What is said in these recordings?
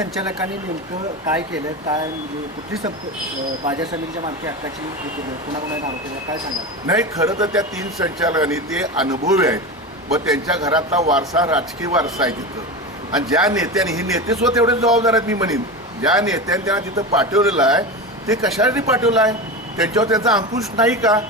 संचालकांनी नेमकं काय केलं, काय म्हणजे कुठली बाजार समितीच्या मालकी हक्काची हे केलं, कुणाकुणा नाव केलं, काय सांगा? नाही, खरं तर त्या 3 संचालकांनी ते अनुभवी आहेत व त्यांच्या घरातला वारसा राजकीय वारसा आहे तिथं. आणि ज्या नेत्यांनी, हे नेते सुद्धा तेवढेच जबाबदार आहेत मी म्हणेन, ज्या नेत्यांनी त्यांना तिथं पाठवलेलं आहे ते कशासाठी पाठवलं आहे, त्यांच्यावर त्यांचा अंकुश नाही का?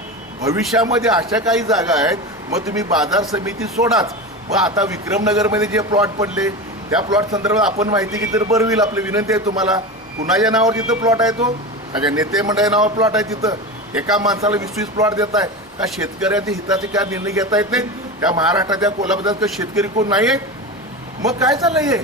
भविष्यामध्ये अशा काही जागा आहेत, मग तुम्ही बाजार समिती सोडाच. मग आता विक्रमनगरमध्ये जे प्लॉट पडले त्या प्लॉट संदर्भात आपण माहिती घेतली तर बरं होईल. आपली विनंती आहे तुम्हाला, कुणाच्या नावावर तिथं प्लॉट आहे, तो माझ्या नेते मंडळाच्या नावावर प्लॉट आहे. तिथं एका माणसाला 20-20 प्लॉट देत आहे का? शेतकऱ्याच्या हिताचे काय निर्णय घेता येत नाहीत? त्या महाराष्ट्राच्या कोल्हापूरात शेतकरी कोण नाही आहेत? मग काय चाललंय हे?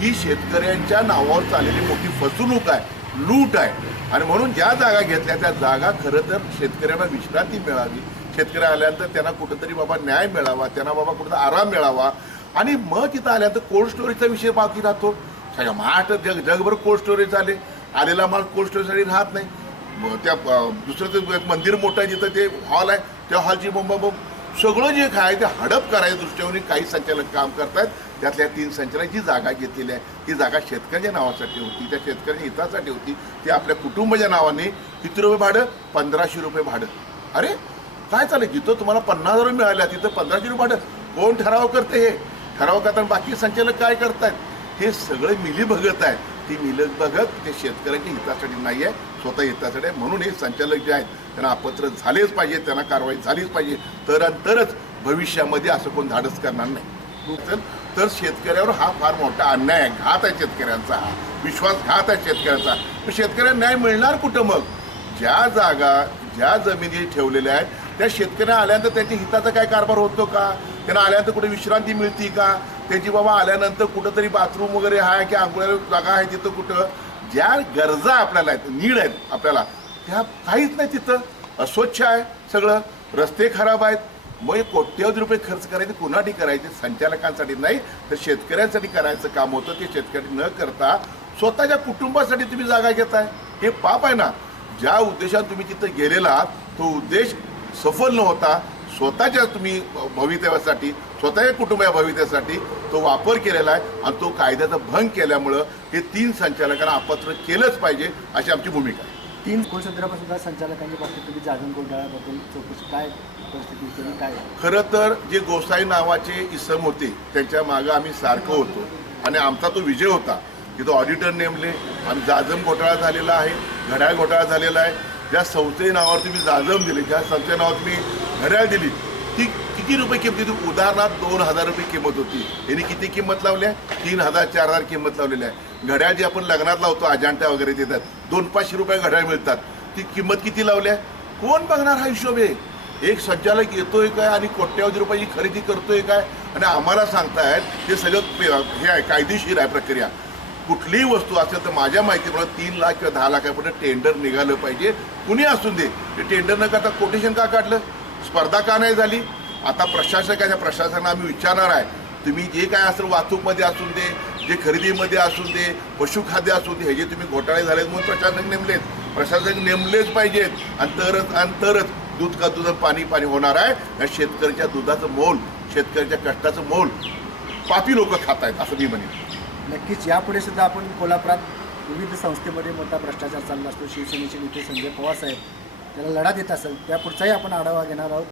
ही शेतकऱ्यांच्या नावावर चाललेली मोठी फसवणूक आहे, लूट आहे. आणि म्हणून ज्या जागा घेतल्या त्या जागा खरं तर शेतकऱ्यांना विश्रांती मिळावी, शेतकरी आल्यानंतर त्यांना कुठंतरी बाबा न्याय मिळावा, त्यांना बाबा कुठं आराम मिळावा. आणि मग तिथं आल्यानंतर कोल्ड स्टोरेजचा विषय बाकी राहतो. सगळ्या महाराष्ट्र जगभर कोल्ड स्टोरेज आलेला माल कोल्ड स्टोरेजसाठी राहत नाही. त्या दुसरं ते मंदिर मोठं आहे जिथं ते हॉल आहे, त्या हॉलची बोंब सगळं जे काय ते हडप करायच्या दृष्टीने काही संचालक काम करतायत. त्यातल्या 3 संचालक जी जागा घेतलेली आहे ती जागा शेतकऱ्याच्या नावासाठी होती, त्या शेतकऱ्याच्या हितासाठी होती. ती आपल्या कुटुंबाच्या नावाने किती रुपये भाडं? 1500 रुपये भाडं. अरे काय चालेल, जिथं तुम्हाला 50,000 मिळाल्या तिथं 1500 रुपये भाडं. कोण ठराव करते? हे ठराव करताना बाकी संचालक काय करतायत? हे सगळं मिलीभगत आहे. ती मिलीभगत ते शेतकऱ्यांच्या हितासाठी नाही आहे, स्वतः हितासाठी आहे. म्हणून हे संचालक जे आहेत त्यांना अपत्र झालेच पाहिजे, त्यांना कारवाई झालीच पाहिजे. तरच भविष्यामध्ये असं कोण धाडस करणार नाही. तर शेतकऱ्यावर हा फार मोठा अन्याय आहे, घात आहे शेतकऱ्यांचा, हा विश्वासघात आहे शेतकऱ्यांचा. पण शेतकऱ्यांना न्याय मिळणार कुठं? मग ज्या जागा, ज्या जमिनी ठेवलेल्या आहेत त्या शेतकऱ्यांना आल्यानंतर त्यांच्या हिताचा काय कारभार होतो का? त्यांना आल्यानंतर कुठे विश्रांती मिळते का? त्यांची बाबा आल्यानंतर कुठंतरी बाथरूम वगैरे आहे की आंघोळ्याला जागा आहे तिथं कुठं? ज्या गरजा आपल्याला आहेत, नीड आहेत आपल्याला, त्या काहीच नाही तिथं. अस्वच्छ आहे सगळं, रस्ते खराब आहेत. मग कोट्यवधी रुपये खर्च करायचे कुणासाठी करायचे? संचालकांसाठी नाही तर शेतकऱ्यांसाठी करायचं काम होतं. ते शेतकरी न करता स्वतःच्या कुटुंबासाठी तुम्ही जागा घेताय, हे पाप आहे ना. ज्या उद्देशाने तुम्ही तिथं गेलेला तो उद्देश सफल न होता स्वतःच्या तुम्ही भवितव्यासाठी, स्वतःच्या कुटुंबाच्या भवितव्यासाठी तो वापर केलेला आहे. आणि तो कायद्याचा भंग केल्यामुळं हे 3 संचालकांना अपात्र केलंच पाहिजे अशी आमची भूमिका आहे. 3 कोळसंद्रापासून संचालकांच्या बाबतीत तुम्ही जाधव घोटाळ्याबद्दल चौकशी काय परिस्थिती केली, काय? खरं तर जे गोसाई नावाचे इसम होते त्यांच्या मागं आम्ही सारखं होतो आणि आमचा तो विजय होता की तो ऑडिटर नेमले. आणि जाजम घोटाळा झालेला आहे, घड्याळ घोटाळा झालेला आहे. ज्या संस्थेच्या नावावर तुम्ही जाजम दिले, ज्या संस्थेच्या नावावर तुम्ही घड्याळ दिली, ती किती रुपये किंमत होती? उदाहरणार्थ 2,000 रुपये किंमत होती. यांनी किती किंमत लावली आहे? 3,000-4,000 किंमत लावलेली आहे. घड्याळ जी आपण लग्नात लावतो, अजांटा वगैरे देतात, 200-500 रुपये घड्याळ मिळतात. ती किंमत किती लावली आहे? कोण बघणार? हा हिशोब आहे. एक संचालक येतोय काय आणि कोट्यवधी रुपयाची खरेदी करतोय काय? आणि आम्हाला सांगतायत ते सगळं हे आहे, कायदेशीर आहे प्रक्रिया. कुठलीही वस्तू असेल तर माझ्या माहितीप्रमाणे 3 लाख किंवा 10 लाखापर्यंत टेंडर निघालं पाहिजे. कुणी असून दे. ते टेंडर न करता कोटेशन का काढलं? स्पर्धा का नाही झाली? आता प्रशासनाला आम्ही विचारणार आहे, तुम्ही जे काय असेल वाहतूकमध्ये असून दे, जे खरेदीमध्ये असून दे, पशुखाद्य असून दे, हे जे तुम्ही घोटाळे झालेत म्हणून प्रशासक नेमलेच पाहिजेत. आणि तरच दूध का दूध पाणी होणार आहे. या शेतकऱ्याच्या दुधाचं मोल, शेतकऱ्याच्या कष्टाचं मोल पापी लोक खात आहेत असं मी म्हणेन. नक्कीच यापुढे सुद्धा आपण कोल्हापुरात विविध संस्थेमध्ये मोठा भ्रष्टाचार चालला असतो. शिवसेनेचे नेते संजय पवार साहेब त्याला लढा देत असेल, त्या पुढचाही आपण आढावा घेणार आहोत.